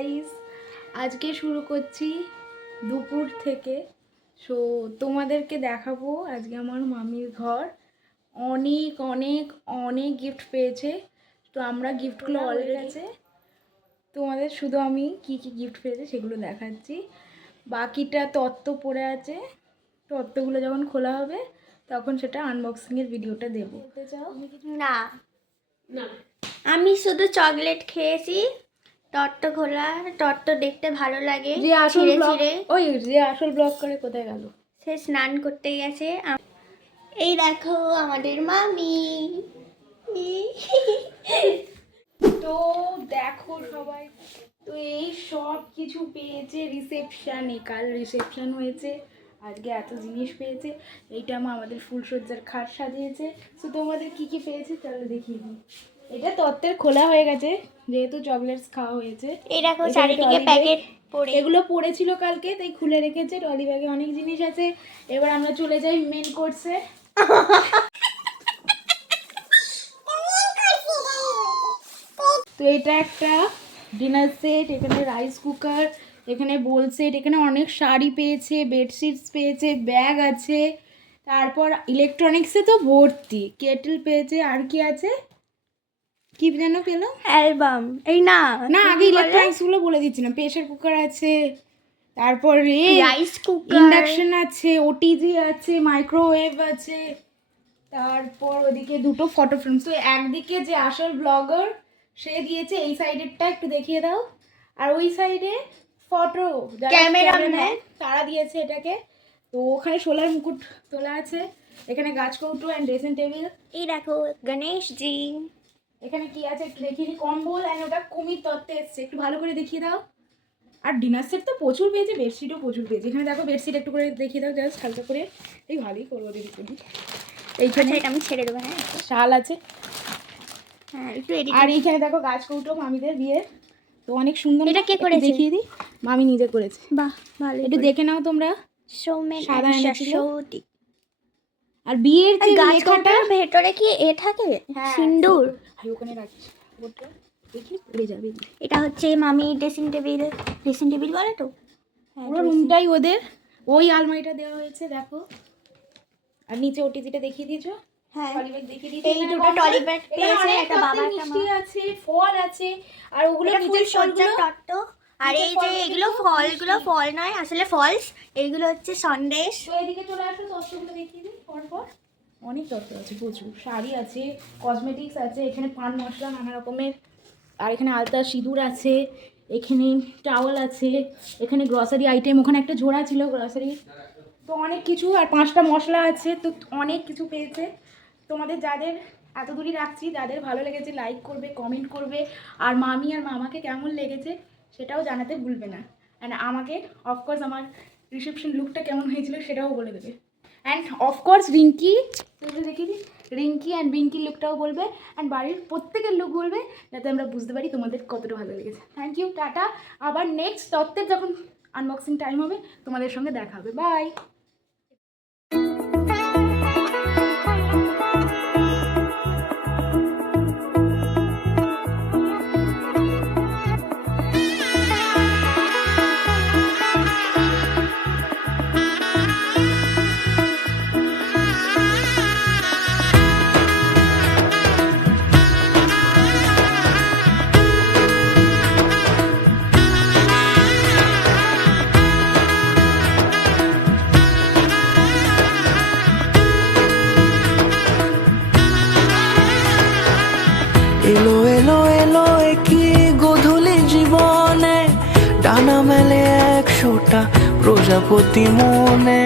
Guys, আজকে শুরু করছি দুপুর থেকে। সো তোমাদেরকে দেখাবো আজকে আমার মামির ঘর অনেক অনেক অনেক গিফট পেয়েছে। তো আমরা গিফটগুলো অলরেডি আছে, তোমাদের শুধু আমি কি কি গিফট পেয়েছে সেগুলো দেখাচ্ছি। বাকিটা তত্ত্ব পড়ে আছে, তত্ত্বগুলো যখন খোলা হবে তখন সেটা আনবক্সিংয়ের ভিডিওটা দেবো। না না, আমি শুধু চকলেট খেয়েছি। টট্ট খোলা, টট্ট দেখতে ভালো লাগে। যে আসল ছিঁড়ে ব্লগ, ছিঁড়ে ওই যে আসল ব্লগ করে কোথায় গেল? সে স্নান করতে গেছে। এই দেখো আমাদের মামি। তো দেখো সবাই, তো এই সব কিছু পেয়েছে রিসেপশানে। কাল রিসেপশন হয়েছে, আজকে এত জিনিস পেয়েছে। এইটা আমাদের ফুলসজ্জার খাট সাজিয়েছে। তো তোমাদের কি কি পেয়েছে চলো দেখিয়ে দিই। এটা তত্ত্বের খোলা হয়ে গেছে যেহেতু চকলেটস খাওয়া হয়েছে। এই দেখো চারিদিকে প্যাকেট পড়ে, এগুলো পড়েছিল কালকে তাই খুলে রেখেছে। ট্রলি ব্যাগে অনেক জিনিস আছে। এবার আমরা চলে যাই মেন কোর্সে। তো এটা একটা ডিনার সেট, এখানে রাইস কুকার, এখানে বোল সেট, এখানে অনেক শাড়ি পেয়েছে, বেডশিটস পেয়েছে, ব্যাগ আছে, তারপর ইলেকট্রনিক্সে তো ভর্তি, কেটল পেয়েছে। আর কি আছে, কি যেন পেলো? অ্যালবাম। এই না না, আগে ইলেকট্রনিক্সগুলো বলে দিচ্ছি না। প্রেশার কুকার আছে, তারপর রাইস কুকার, ইন্ডাকশন আছে, ওটিজি আছে, মাইক্রোওয়েভ আছে, তারপর ওদিকে দুটো ফটো ফ্রেম। তো একদিকে যে আসল ব্লগার সে দিয়েছে এই সাইডেরটা একটু দেখিয়ে দাও, আর ওই সাইডে ফটো ক্যামেরাম্যান তারা দিয়েছে এটাকে। তো ওখানে সোলার মুকুট তোলা আছে, এখানে গাছ কৌটো অ্যান্ড ড্রেসিং টেবিল। এই দেখো গণেশ জি। এখানে কি আছে একটু দেখিয়ে দিই, কম্বল অ্যান্ড ওটা কুমির তত্ত্বে এসছে, একটু ভালো করে দেখিয়ে দাও। আর ডিনার সেট তো প্রচুর পেয়েছে, বেডশিটও প্রচুর পেয়েছে। এখানে দেখো বেডশিট একটু করে দেখিয়ে দাও জাস্ট হালকা করে। এই ভালোই করবো দিদি করি। এইখানে এটা আমি ছেড়ে দেবো। হ্যাঁ শাল আছে, হ্যাঁ একটু এডিট। আর এইখানে দেখো গাছ কৌটো মামিদের বিয়ের। তো অনেক সুন্দর। এটা কে করেছে দেখিয়ে দিই, মামি নিজে করেছে। বাহ ভালো, একটু দেখে নাও তোমরা। সৌমেন সাদা এনেছিল। সৌটি। আর বিয়ের যে লেখাটা গাছটার ভেতরে কি এ থাকে, সিন্দুর। আর ওখানে রাখিস ওটা, দেখি পড়ে যাবে। এটা হচ্ছে মামি ড্রেসিং টেবিল। ড্রেসিং টেবিল বলে তো, পুরো রুমটাই ওদের। ওই আলমারিটা দেওয়া হয়েছে দেখো, আর নিচে ওটিজিটা দেখিয়ে দিয়েছো। হ্যাঁ টলি ব্যাগ দেখিয়ে দিয়েছো। এই দুটো টলি ব্যাগ পেয়েছে, একটা বাবা একটা মিষ্টি মা আছে, ফল আছে, আর ওগুলো এটা ফুল নিচের সজ্জা ফলগুলো টট্ট। আর এই যে এগুলো ফলগুলো ফল নয় আসলে ফলস, এইগুলো হচ্ছে সন্দেশ। তো এদিকে চলে আসো, তত্ত্বগুলো দেখিয়ে দিই পরপর। অনেক তত্ত্ব আছে, প্রচুর শাড়ি আছে, কসমেটিক্স আছে, এখানে পান মশলা নানা রকমের, আর এখানে আলতা সিঁদুর আছে, এখানে টাওয়াল আছে, এখানে গ্রসারি আইটেম, ওখানে একটা ঝোড়া ছিল গ্রসারি। তো অনেক কিছু, আর 5টা মশলা আছে। তো অনেক কিছু পেয়েছে। তোমাদের যাদের এত দূরই রাখছি, যাদের ভালো লেগেছে লাইক করবে, কমেন্ট করবে, আর মামি আর মামাকে কেমন লেগেছে সেটাও জানাতে ভুলবে না। অ্যান্ড আমাকে অফকোর্স আমার রিসেপশন লুকটা কেমন হয়েছিল সেটাও বলে দেবে। অ্যান্ড অফকোর্স রিঙ্কি, দেখি রিঙ্কি অ্যান্ড বিঙ্কির লুকটাও বলবে, অ্যান্ড বাড়ির প্রত্যেকের লুক বলবে, যাতে আমরা বুঝতে পারি তোমাদের কতটা ভালো লেগেছে। Thank you, tata. আবার নেক্সট তত্ত্বের যখন আনবক্সিং টাইম হবে তোমাদের সঙ্গে দেখা হবে। বাই। এলো এলো এলো একই গোধূলি জীবনে, ডানা মেলে 100টা প্রজাপতি মনে।